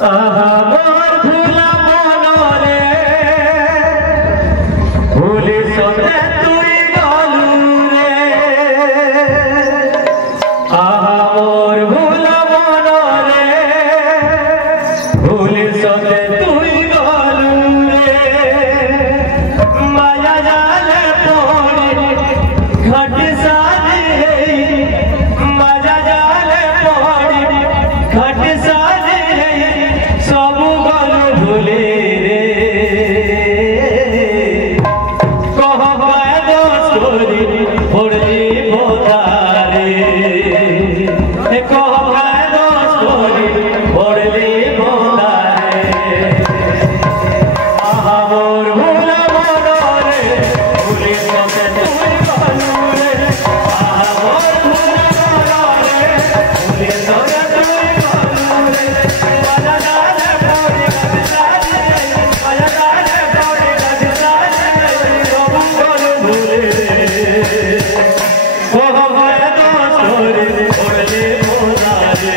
আমার ভুলা মনরে ভুলি সতে তুই গলু রে আমার ভুলা মনরে ভুলি সতে তুই গলু রে মায়া জালে পড়ি ঘট সাজি মায়া জালে পড়ি ঘট সাজি সবু গল ভুলে রে কহ দোষ করি পড়লি বোধারে কহ দোষ করি পড়লি বোধারে আমার ভুলা মনরে ভুলি সতে তুই গলু রে আমার ভুলা মনরে ভুলি সতে তুই গলু রে মায়া জালে পড়ি ঘট সাজি মায়া জালে পড়ি ঘট সাজি সবু গল ভুলে রে কহ দোষ করি পড়লি বোধারে